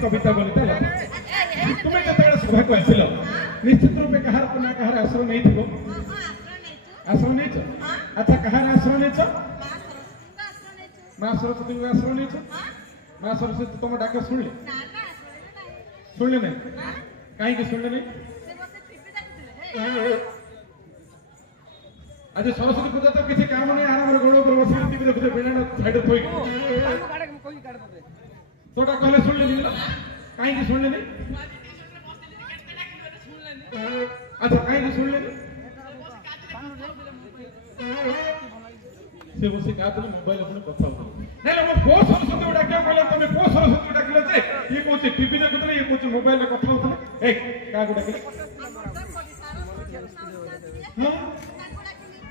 कविता बोलते तुम्हें जो सभा को आसिल निश्चित रूपे कहार ना कहार आश्रय नहीं थो आश्रय नहीं अच्छा कहार आश्रय नहीं माँ सरस्वती को आश्रय नहीं माँ सरस्वती तुम डाक शुणले शुणले नहीं कहीं शुणले नहीं आज सरस्वती पूजा तो किसी काम नहीं आराम गोड़ पर बस टीवी देखुते बिना साइड थोई तोटा कहले शुणले नहीं कहीं शुणले नहीं अच्छा कहीं शुणले नहीं से बसी का तो मोबाइल अपने कथा हो नहीं मैं पो सरस्वती को डाकिया कहले तमे पो सरस्वती को डाकिले जे ये कोचे टीवी देखुतले ये कोचे मोबाइल में कथा होतले ए का को डाकिले हां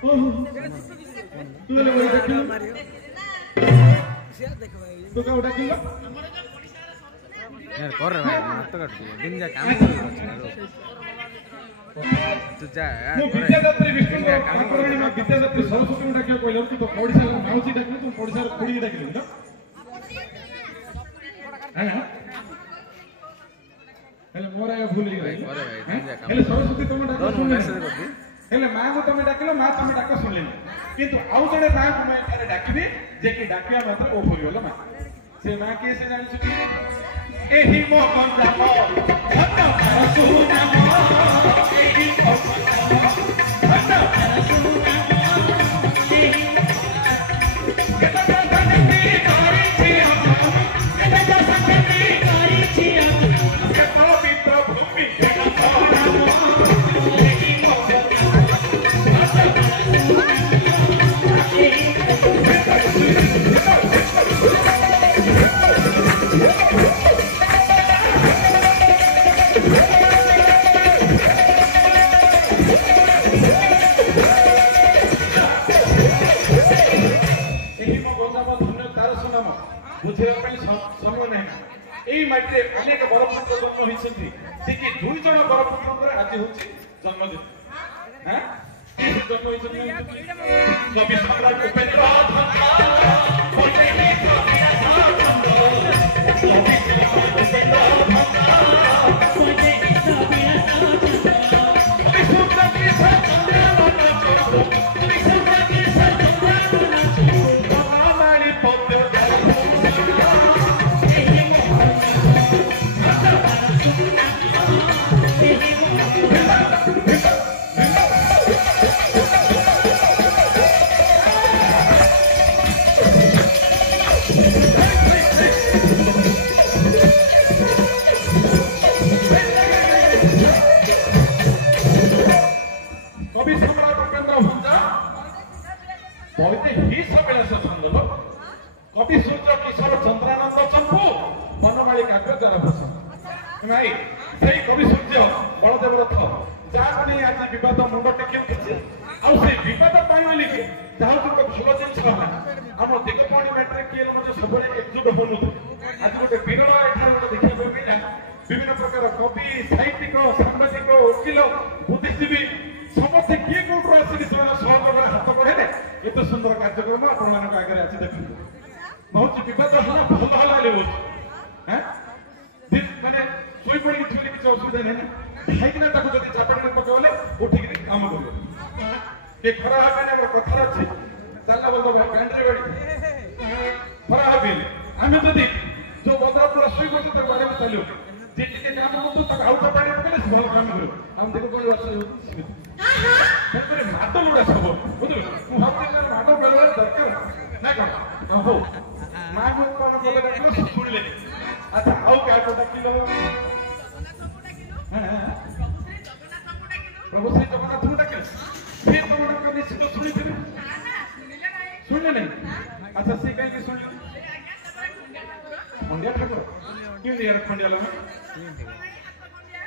ओहो तू ले बोल डाकिले तो का डाकिले यार कर रहा है मत कर दिन जा काम तू जा यार विद्यादात्री विष्णु काम करनी में विद्यादात्री सरस्वती को डाकियो कहले तू तो पौड़ीसा माउसी डाकिले तू पौड़ीसा खुड़ी डाकिले ना हां हेले मोरा या भूल गई हेले सरस्वती तुम डाकिलो दोनों मैसेज कर दी हेले मां को तुम डाकिलो मां तुम डाक सुनले किंतु आउ जने मां को मैं थारे डाकिबी जे कि डाकिया मात्र ओ भूल गेलो मां से मां के से जानि छुटी एही मोहन राम धन्य सुनाम एही मोहन धन्य सुनाम एही केता धन्य कारी छिया केता संगति कारी छिया केता पवित्र भूमि केता नाम एही मोहन समय ना यही माटी अनेक बरपुत्र जन्म होती से कि दुई जन बरपुत्र आज हूँ जन्मदिन हाँ जन्म कवि सम्राट उपेन्द्र कवि सूर्य किशोर चंद्रानंद चंपू बनमाली काव्य द्वारा भूषण नाई से कवि सूर्य बलदेव रथ जहाँ नहीं आज विवाद मुंड टेकी उठी आद पाई जहाँ गोटे भल जिन आम दिगपाणी मैट्रे किए सब एकजुट हूँ आज गोटे विरल एठार गोटे देखा मिला विभिन्न प्रकार कवि साहित्यिक सांबादिक वकिल बुद्धिजीवी समस्ते किए कौटू आसिक सहयोग हाथ बढ़े एत सुंदर कार्यक्रम आपण आगे आज देखते बहुत विवाद है भल है माने सोई पड़ी किसी किसी असुविधा नहीं खाईकिना चापड़ी पकड़े उठिक कम कर खरा हाँ कथार अच्छे चलना बोल भाई गांडे बाड़ी खरा हाँ आम जदि जो बदरपुर सुई बस तक बारे में चलियो जे जे काम करतो तक आउट पानी पकले भल काम करियो हम देखो कोन वर्ष हां हां तेरे मातो लोडा सब बुझलो तू भाबते मातो बेले दरकार ना कर हो मां मुख कोन बोले डाकलो सुन ले अच्छा आउ क्या तो डाकिलो प्रभु श्री जगन्नाथ को डाकिलो फिर तुम का निश्चित सुनी थे सुनले नहीं अच्छा से कहीं की सुन खंडिया ठाकुर क्यों दिया खंडिया लगा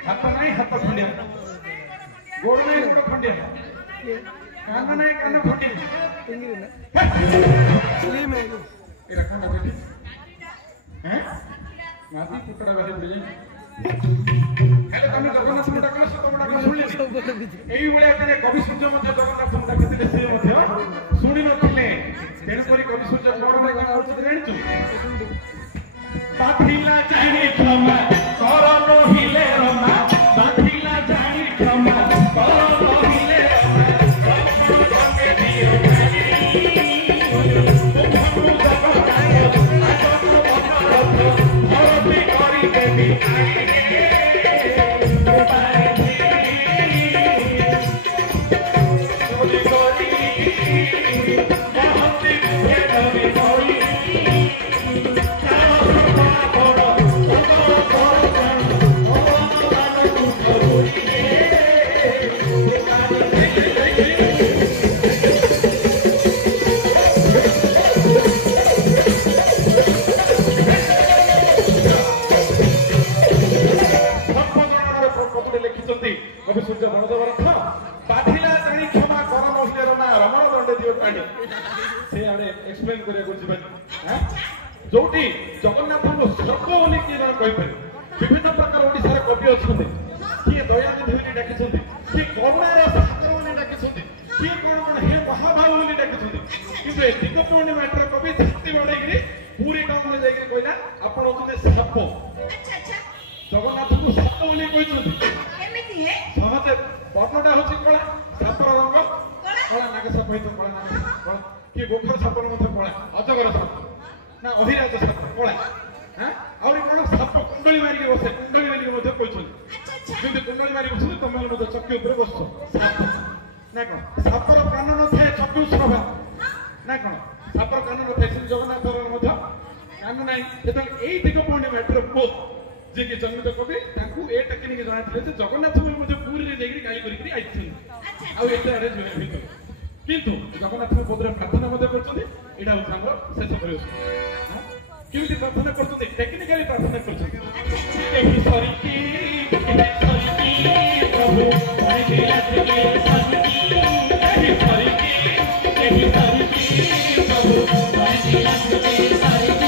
हाथ नहीं हाथ खंडिया गोड़ नहीं गोड़ खंडिया कान नहीं कान खंडिया स्लिम है ये रखा ना बेटी हैं माटी टुकड़ा वाले पड़ जाए हेले तमे जगन्नाथ को डाकले से तमे डाकले सुनले एई भलिया करे कवि सूर्य मध्य जगन्नाथ को डाकिले से मध्य सुनि नथिले तेन परि कवि सूर्य कोन रे गाना उचित जानिछु बाथिला जानी क्षमा करनो हिले रमा बाथिला जानी क्षमा करनो हिले रमा बापन संगे दियो तुमनु जगत भरती करी देवी कवि सूर्य बलदेव बाधिला जानी क्षमा कर नहिले रमा रमण दंड दियो पानी से आडे एक्सप्लेन करिया गुरजी भाई हैं जोटी जगन्नाथ को सर्प बोली कि जण कहि पारे विभिन्न प्रकार ओडिसा रे कवि अछंती किए दयानिधि बोली डाकी छंती किए करुणार सागर बोली डाकी छंती किए कोन हे महाभाव बोली डाकी छंती किंतु एतिक पूर्णिमा एटर कवि छाती बडै गिरी पूरी टाउन में जाई गिरी कहला आपण होतने साप अच्छा अच्छा जगन्नाथ को साप बोली कहि छंती केमिति हे समते बर्णटा होची कळा सापर रंग कळा नाग साप होई कळा नाग कि गोखर सापर मते कळा अजगर साप ना अहिराज साप कळा हां आउरी कोन साप कुंडली मारी के बसे कुंडली मारी के मते कहि अच्छा अच्छा যদি কুণ্ডলী মারি বসে তুমি মধ্যে চক্কি উপরে বসছো না কোন সাপর কান নথায় চক্কি সভা না কোন সাপর কান নথায় শ্রী জগন্নাথর মধ্যে কান নাই যেতলে এই দিগ পূর্ণিমা এর পো যে কি জন্মিত কবি তাকু এ টেকনিক জানাইଥିଲେ যে জগন্নাথ মধ্যে পুরী রে যাইকি গালি করি আইছিল ଆଉ ଏତେ ଆଡେ ଜୁଏ ଭିତରେ କିନ୍ତୁ ଜଗନ୍ନାଥଙ୍କ ପଦରେ ପ୍ରାର୍ଥନା ମଧ୍ୟ କରୁଛନ୍ତି ଏଇଟା ହଉଛି ଆମର ଶେଷ ପରିବେଶ କେମିତି ପ୍ରାର୍ଥନା କରୁଛନ୍ତି ଟେକ୍ନିକାଲି ପ୍ରାର୍ଥନା କରୁଛନ୍ତି ଏହି ସରିକି ପ୍ରଭୁ କହିଥିଲା ଥିଲେ ସରିକି ଏହି ସରିକି ପ୍ରଭୁ କହିଥିଲା ଥିଲେ ସରିକି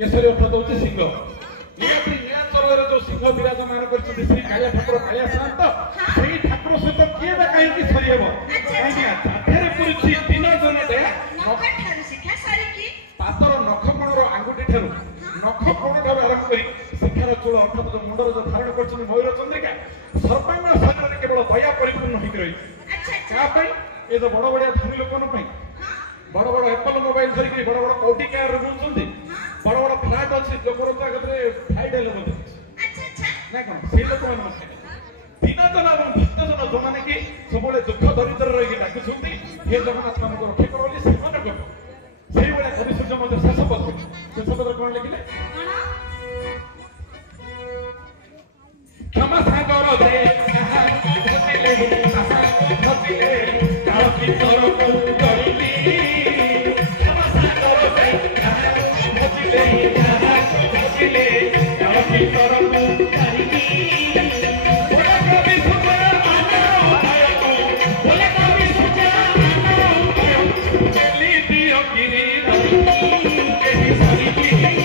केसरी अर्थात होचे सिंह निरात्री नीलाचलर जो सिंह विराजमान करछथि श्री कालिया ठाकुर कालिया शांत सेही ठाकुर सहित किए बा काई कि सरी हेबो काई कि आधारे पुरछि तीन जनटे नख ठारू शिखा सरिकी पातर नख कोणर आंगुठी ठारू नख कोण ठारू आरंभ करी शिखार चूल अर्थात जो मुंडर जो धारण करछथि मयूर चंद्रिका सर्वांग शरीर केवल दया परिपूर्ण होई रही अच्छा अच्छा का पई ए जो बड़ बड़िया धनी लोकन पई बड़ बड़ एप्पल मोबाइल धरिकी बड़ बड़ कोटी कार बुझुछथि बड़ बड़ फ्लैट अछि जो परंतु आगरे फ्लाइट हेले बोलते अच्छा अच्छा ना कोन से लोक मन मत तीन जन এবং भक्त जन जो माने कि सबले दुख दरिद्र रही डाकु छथि हे जगन्नाथ हमको रक्षा करो बोली सेवन कर सेही बेला कवि सूर्य मध्य शेष पद कोन लिखिले क्षमा सागर दे खसिले काल की तोर को करिली क्षमा सागर दे खसिले काल की तोर को करिली बोले कवि सूर्य ଏହି ସରିକି